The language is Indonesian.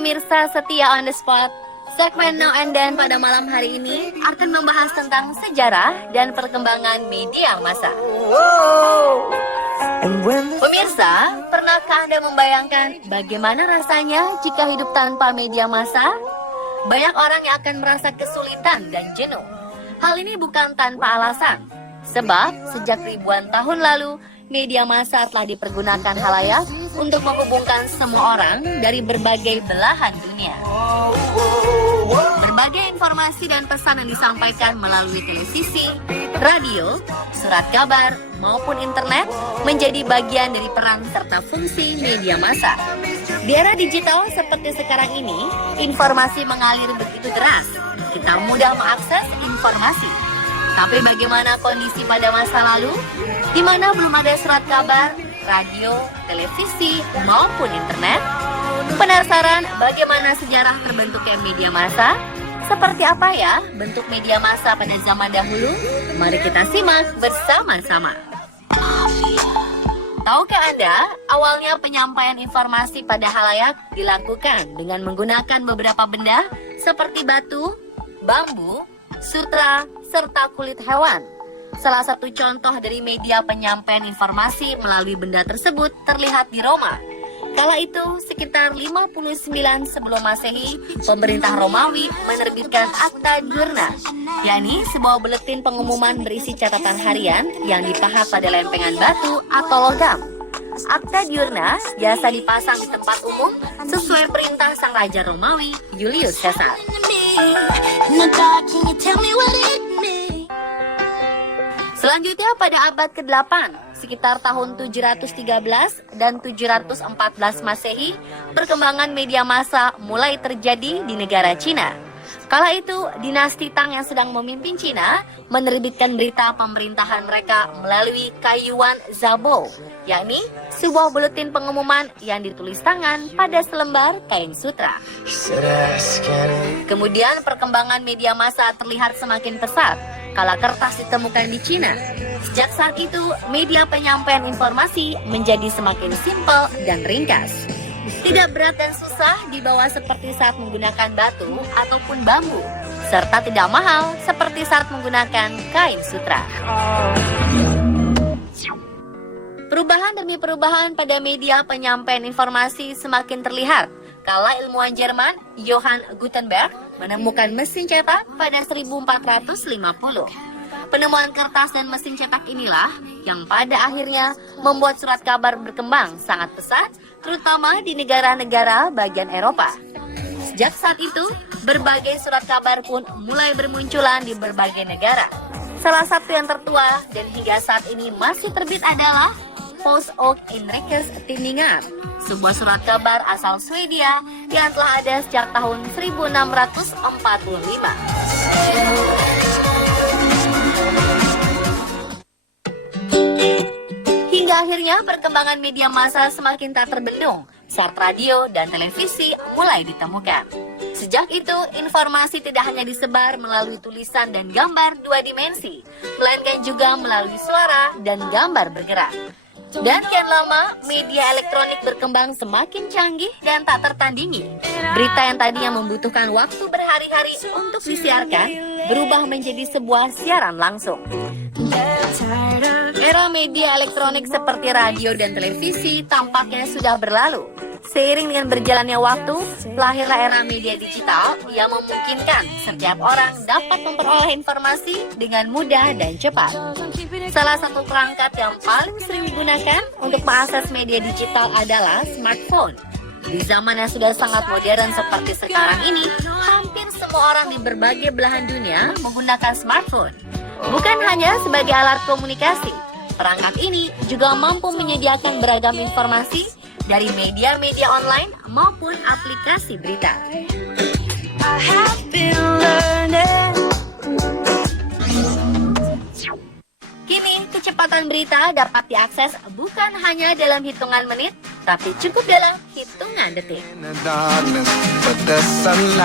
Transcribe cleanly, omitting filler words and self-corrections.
pemirsa setia on the spot, segmen Now and Then pada malam hari ini akan membahas tentang sejarah dan perkembangan media massa. Pemirsa, pernahkah Anda membayangkan bagaimana rasanya jika hidup tanpa media massa? Banyak orang yang akan merasa kesulitan dan jenuh. Hal ini bukan tanpa alasan, sebab sejak ribuan tahun lalu, media massa telah dipergunakan halayak untuk menghubungkan semua orang dari berbagai belahan dunia. Berbagai informasi dan pesan yang disampaikan melalui televisi, radio, surat kabar, maupun internet menjadi bagian dari peran serta fungsi media massa. Di era digital seperti sekarang ini, informasi mengalir begitu deras. Kita mudah mengakses informasi. Tapi bagaimana kondisi pada masa lalu, di mana belum ada surat kabar, radio, televisi, maupun internet? Penasaran bagaimana sejarah terbentuknya media massa? Seperti apa ya bentuk media massa pada zaman dahulu? Mari kita simak bersama-sama. Tahukah Anda, awalnya penyampaian informasi pada halayak dilakukan dengan menggunakan beberapa benda seperti batu, bambu, sutra, serta kulit hewan. Salah satu contoh dari media penyampaian informasi melalui benda tersebut terlihat di Roma. Kala itu, sekitar 59 sebelum Masehi, pemerintah Romawi menerbitkan Acta Diurna, yakni sebuah buletin pengumuman berisi catatan harian yang dipahat pada lempengan batu atau logam. Acta Diurna biasa dipasang di tempat umum sesuai perintah sang raja Romawi, Julius Caesar. Selanjutnya pada abad ke-8, sekitar tahun 713 dan 714 Masehi, perkembangan media massa mulai terjadi di negara Cina. Kala itu, dinasti Tang yang sedang memimpin Cina menerbitkan berita pemerintahan mereka melalui kayuan Zabo, yakni sebuah buletin pengumuman yang ditulis tangan pada selembar kain sutra. Kemudian perkembangan media massa terlihat semakin pesat kala kertas ditemukan di Cina. Sejak saat itu, media penyampaian informasi menjadi semakin simpel dan ringkas. Tidak berat dan susah dibawa seperti saat menggunakan batu ataupun bambu, serta tidak mahal seperti saat menggunakan kain sutra. Perubahan demi perubahan pada media penyampaian informasi semakin terlihat kala ilmuwan Jerman Johann Gutenberg menemukan mesin cetak pada 1450. Penemuan kertas dan mesin cetak inilah yang pada akhirnya membuat surat kabar berkembang sangat pesat, terutama di negara-negara bagian Eropa. Sejak saat itu, berbagai surat kabar pun mulai bermunculan di berbagai negara. Salah satu yang tertua dan hingga saat ini masih terbit adalah Post och Inrikes Tidningar, sebuah surat kabar asal Swedia yang telah ada sejak tahun 1645. Hingga akhirnya perkembangan media massa semakin tak terbendung saat radio dan televisi mulai ditemukan. Sejak itu, informasi tidak hanya disebar melalui tulisan dan gambar dua dimensi, melainkan juga melalui suara dan gambar bergerak. Dan kian lama, media elektronik berkembang semakin canggih dan tak tertandingi. Berita yang tadinya membutuhkan waktu berhari-hari untuk disiarkan, berubah menjadi sebuah siaran langsung. Era media elektronik seperti radio dan televisi tampaknya sudah berlalu. Seiring dengan berjalannya waktu, lahirlah era media digital yang memungkinkan setiap orang dapat memperoleh informasi dengan mudah dan cepat. Salah satu perangkat yang paling sering digunakan untuk mengakses media digital adalah smartphone. Di zaman yang sudah sangat modern seperti sekarang ini, hampir semua orang di berbagai belahan dunia menggunakan smartphone. Bukan hanya sebagai alat komunikasi, perangkat ini juga mampu menyediakan beragam informasi dari media-media online maupun aplikasi berita. Kini, kecepatan berita dapat diakses bukan hanya dalam hitungan menit, tapi cukup dalam hitungan detik.